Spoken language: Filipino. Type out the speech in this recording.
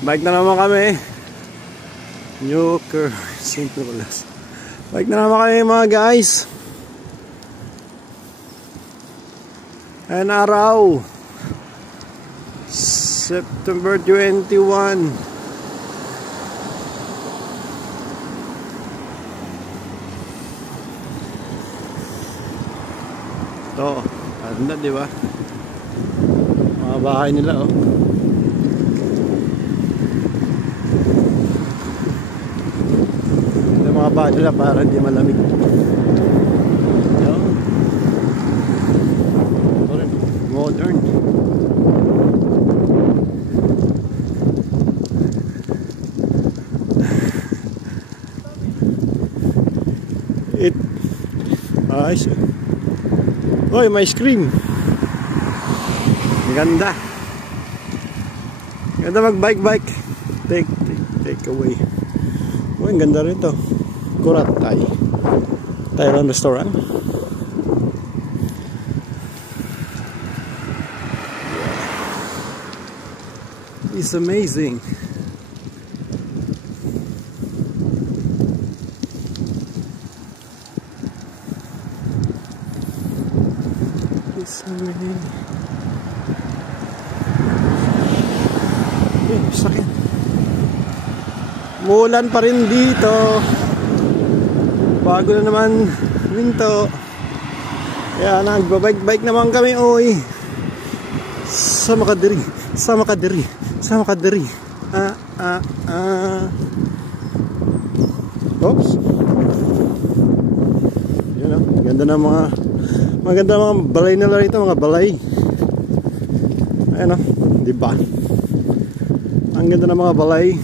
Bike na naman kami. Joker, St. Nicolas. Bike na naman kami mga guys. Ayan araw. September 21. Ito, ganda diba? Mga bahay nila oh. Mga bahay nila para hindi malamig. Modern. Ayos. Oy, may screen. Ganda. Ganda mag-bike. Take away. Oh, ang ganda rin to. Kurat Thailand restaurant. It's amazing. It's amazing. Sakit. Umulan pa rin dito. Bago na naman minto. Kaya nagbabike naman kami oy. Sama ka diri. Oops. Yun oh. Ganda ng mga maganda mga balay nila rito, mga balay. Ayan oh, diba? Ang ganda ng mga balay.